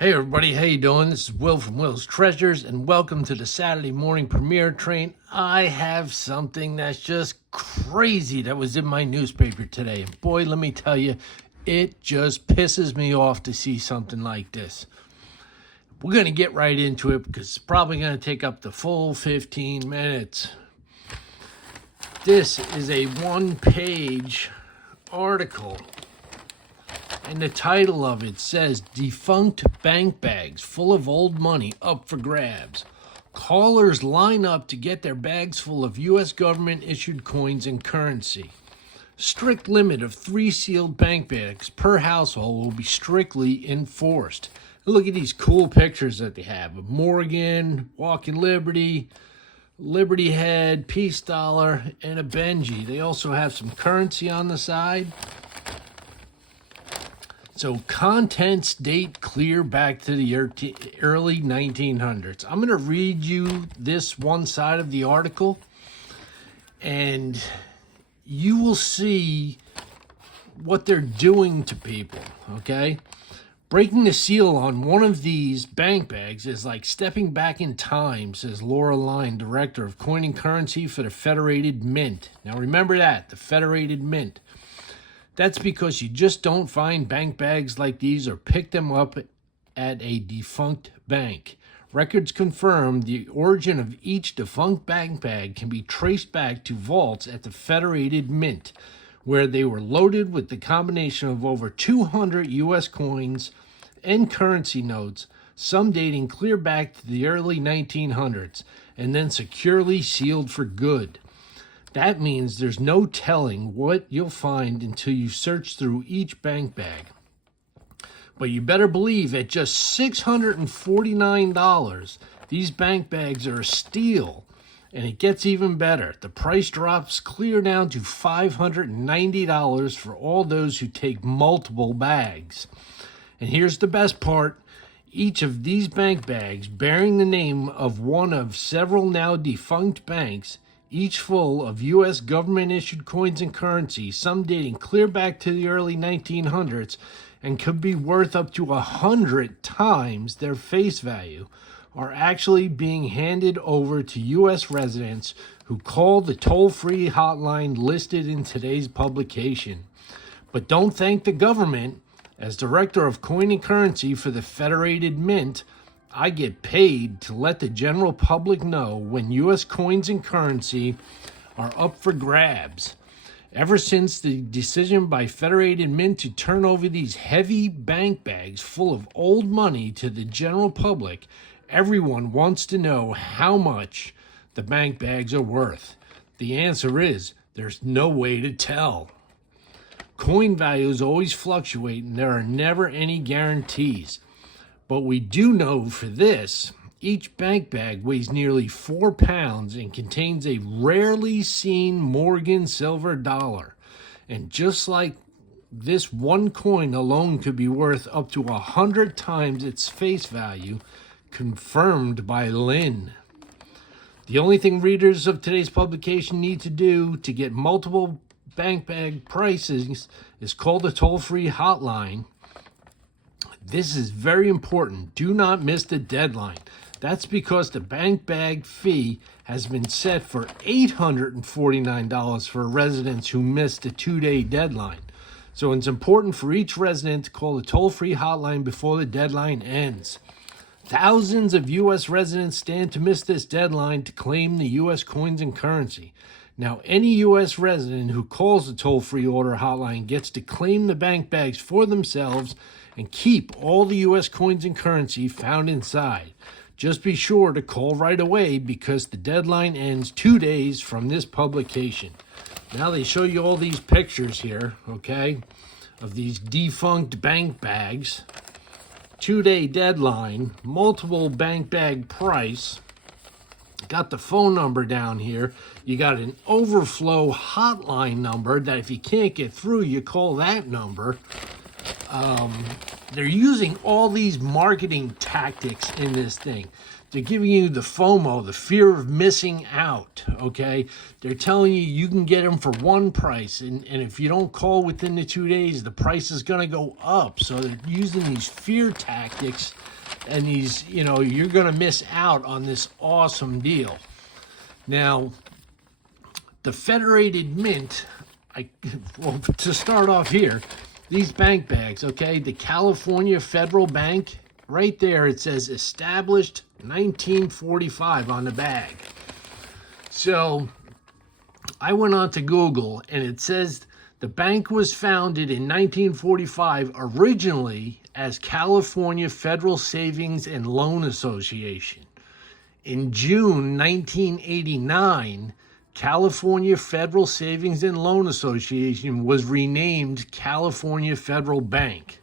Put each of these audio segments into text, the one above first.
Hey everybody, how you doing? This is Will from Will's Treasures, and welcome to the Saturday morning premiere train. I have something that's just crazy that was in my newspaper today. And boy, let me tell you, it just pisses me off to see something like this. We're going to get right into it because it's probably going to take up the full 15 minutes. This is a one-page article. And the title of it says, Defunct Bank Bags Full of Old Money Up for Grabs. Callers line up to get their bags full of U.S. government-issued coins and currency. Strict limit of 3 sealed bank bags per household will be strictly enforced. Look at these cool pictures that they have of Morgan, Walking Liberty, Liberty Head, Peace Dollar, and a Benji. They also have some currency on the side. So contents date clear back to the early 1900s. I'm going to read you this one side of the article, and you will see what they're doing to people, okay? Breaking the seal on one of these bank bags is like stepping back in time, says Laura Line, director of coin and currency for the Federated Mint. Now remember that, the Federated Mint. That's because you just don't find bank bags like these or pick them up at a defunct bank. Records confirm the origin of each defunct bank bag can be traced back to vaults at the Federated Mint, where they were loaded with the combination of over 200 U.S. coins and currency notes, some dating clear back to the early 1900s, and then securely sealed for good. That means there's no telling what you'll find until you search through each bank bag. But you better believe at just $649, these bank bags are a steal. And it gets even better. The price drops clear down to $590 for all those who take multiple bags. And here's the best part. Each of these bank bags, bearing the name of one of several now defunct banks, each full of U.S. government-issued coins and currency, some dating clear back to the early 1900s, and could be worth up to 100 times their face value, are actually being handed over to U.S. residents who call the toll-free hotline listed in today's publication. But don't thank the government. As director of coin and currency for the Federated Mint, I get paid to let the general public know when U.S. coins and currency are up for grabs. Ever since the decision by Federated Mint to turn over these heavy bank bags full of old money to the general public, everyone wants to know how much the bank bags are worth. The answer is there's no way to tell. Coin values always fluctuate and there are never any guarantees. But we do know for this, each bank bag weighs nearly 4 pounds and contains a rarely seen Morgan silver dollar. And just like this one coin alone could be worth up to 100 times its face value, confirmed by Lynn. The only thing readers of today's publication need to do to get multiple bank bag prices is call the toll-free hotline. This is very important. Do not miss the deadline. That's because the bank bag fee has been set for $849 for residents who missed the 2-day deadline. So it's important for each resident to call the toll-free hotline before the deadline ends. Thousands of U.S. residents stand to miss this deadline to claim the U.S. coins and currency. Now, any U.S. resident who calls the toll-free order hotline gets to claim the bank bags for themselves and keep all the U.S. coins and currency found inside. Just be sure to call right away because the deadline ends 2 days from this publication. Now they show you all these pictures here, okay, of these defunct bank bags. 2-day deadline, multiple bank bag price. Got the phone number down here. You got an overflow hotline number that if you can't get through, you call that number. They're using all these marketing tactics in this thing. They're giving you the FOMO, the fear of missing out, okay? They're telling you you can get them for one price, and if you don't call within the 2 days, the price is going to go up. So they're using these fear tactics, and these, you're going to miss out on this awesome deal. Now, the Federated Mint, well, to start off here, these bank bags, okay? The California Federal Bank, right there, it says established 1945 on the bag. So I went on to Google, and it says the bank was founded in 1945 originally as California Federal Savings and Loan Association. In June 1989, California Federal Savings and Loan Association was renamed California Federal Bank.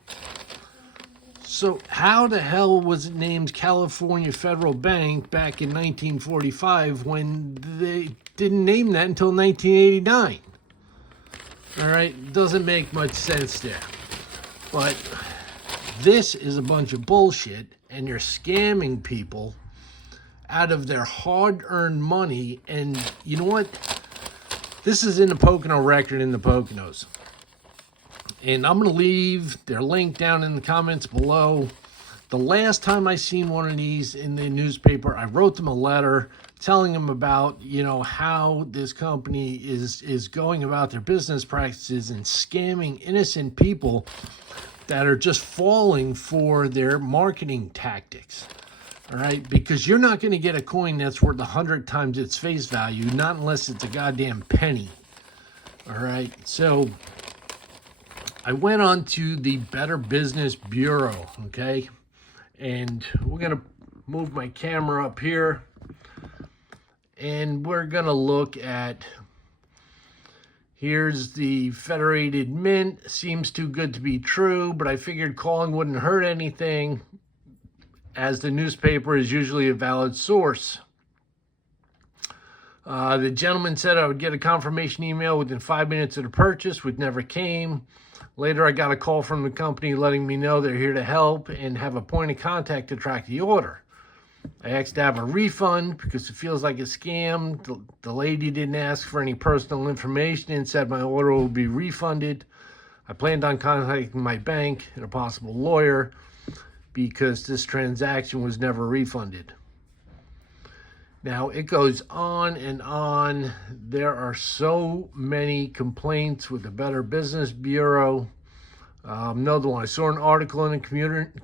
So how the hell was it named California Federal Bank back in 1945 when they didn't name that until 1989? All right, doesn't make much sense there. But this is a bunch of bullshit, and you're scamming people out of their hard-earned money. And you know what? This is in the Pocono Record in the Poconos. And I'm going to leave their link down in the comments below. The last time I seen one of these in the newspaper, I wrote them a letter telling them about, how this company is going about their business practices and scamming innocent people that are just falling for their marketing tactics. All right, because you're not going to get a coin that's worth 100 times its face value, not unless it's a goddamn penny. All right, so I went on to the Better Business Bureau, okay? And we're going to move my camera up here, and we're going to look at, here's the Federated Mint. Seems too good to be true, but I figured calling wouldn't hurt anything, as the newspaper is usually a valid source. The gentleman said I would get a confirmation email within 5 minutes of the purchase, which never came. Later, I got a call from the company letting me know they're here to help and have a point of contact to track the order. I asked to have a refund because it feels like a scam. The lady didn't ask for any personal information and said my order will be refunded. I planned on contacting my bank and a possible lawyer because this transaction was never refunded. Now, it goes on and on. There are so many complaints with the Better Business Bureau. Another one, I saw an article in a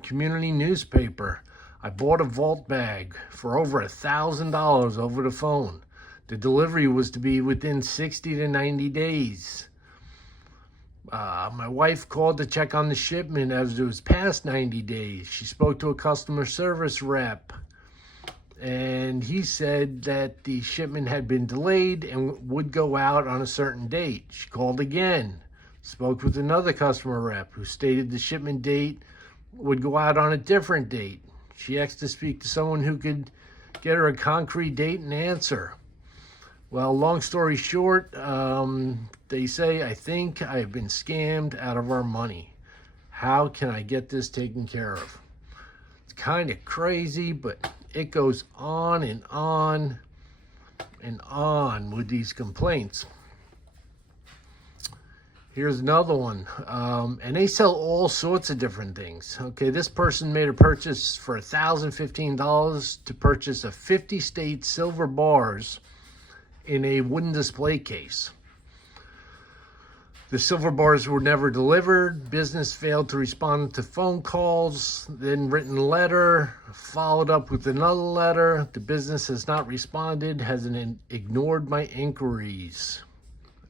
community newspaper. I bought a vault bag for over $1,000 over the phone. The delivery was to be within 60 to 90 days. My wife called to check on the shipment as it was past 90 days. She spoke to a customer service rep, and he said that the shipment had been delayed and would go out on a certain date. She called again, spoke with another customer rep who stated the shipment date would go out on a different date. She asked to speak to someone who could get her a concrete date and answer. Well, long story short, they say, I think I've been scammed out of our money. How can I get this taken care of? It's kind of crazy, but it goes on and on and on with these complaints. Here's another one. And they sell all sorts of different things. Okay, this person made a purchase for $1,015 to purchase a 50-state silver bars in a wooden display case. The silver bars were never delivered. Business failed to respond to phone calls. Then written letter, followed up with another letter. The business has not responded, has ignored my inquiries.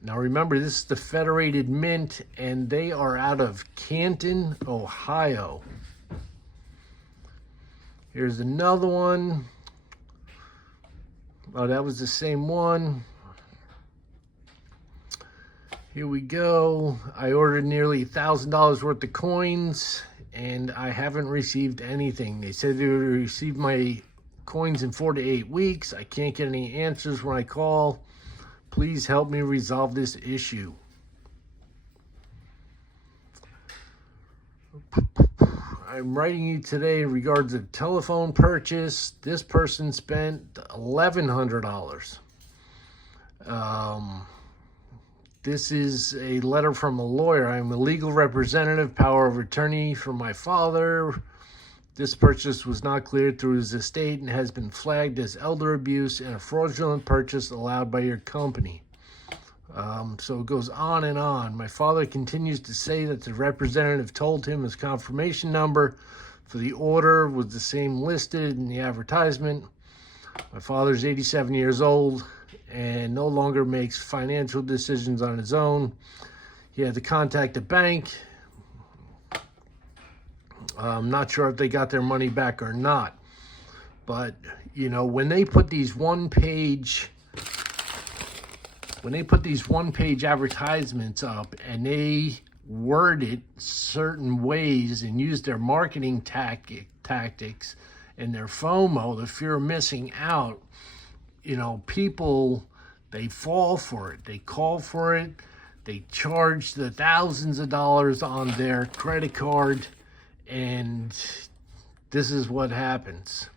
Now remember, this is the Federated Mint, and they are out of Canton, Ohio. Here's another one. Oh, that was the same one. Here we go. I ordered nearly $1,000 worth of coins, and I haven't received anything. They said they would receive my coins in 4 to 8 weeks. I can't get any answers when I call. Please help me resolve this issue. I'm writing you today in regards to telephone purchase. This person spent $1,100. This is a letter from a lawyer. I'm a legal representative, power of attorney for my father. This purchase was not cleared through his estate and has been flagged as elder abuse and a fraudulent purchase allowed by your company. So it goes on and on. My father continues to say that the representative told him his confirmation number for the order was the same listed in the advertisement. My father's 87 years old and no longer makes financial decisions on his own. He had to contact the bank. I'm not sure if they got their money back or not. But, you know, when they put these one-page advertisements up and they word it certain ways and use their marketing tactics and their FOMO, the fear of missing out, you know, people, they fall for it. They call for it. They charge the thousands of dollars on their credit card, and this is what happens.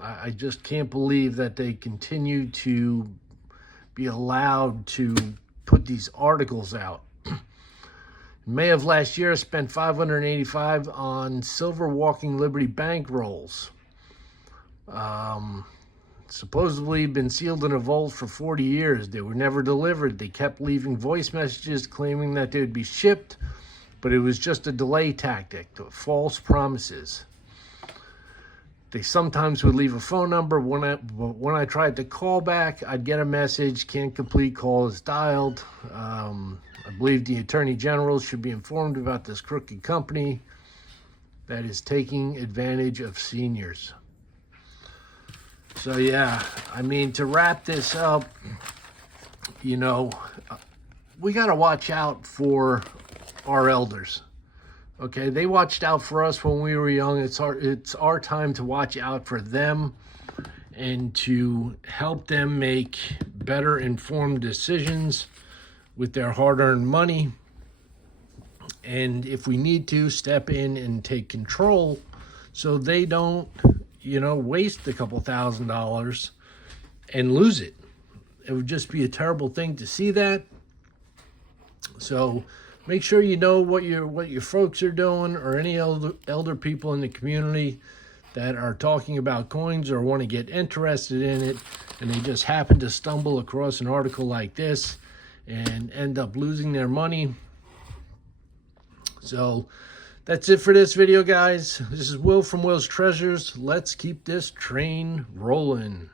I just can't believe that they continue to be allowed to put these articles out. In May of last year, I spent $585 on silver Walking Liberty bank rolls. Supposedly been sealed in a vault for 40 years. They were never delivered. They kept leaving voice messages claiming that they would be shipped, but it was just a delay tactic, false promises. They sometimes would leave a phone number. When I tried to call back, I'd get a message, can't complete call is dialed. I believe the Attorney General should be informed about this crooked company that is taking advantage of seniors. So yeah, I mean, to wrap this up, you know, we got to watch out for our elders. Okay, they watched out for us when we were young. It's our time to watch out for them and to help them make better informed decisions with their hard-earned money. And if we need to, step in and take control so they don't, you know, waste a couple $1,000s and lose it. It would just be a terrible thing to see that. So make sure you know what your folks are doing, or any elder people in the community that are talking about coins or want to get interested in it, and they just happen to stumble across an article like this and end up losing their money. So that's it for this video, guys. This is Will from Will's Treasures. Let's keep this train rolling.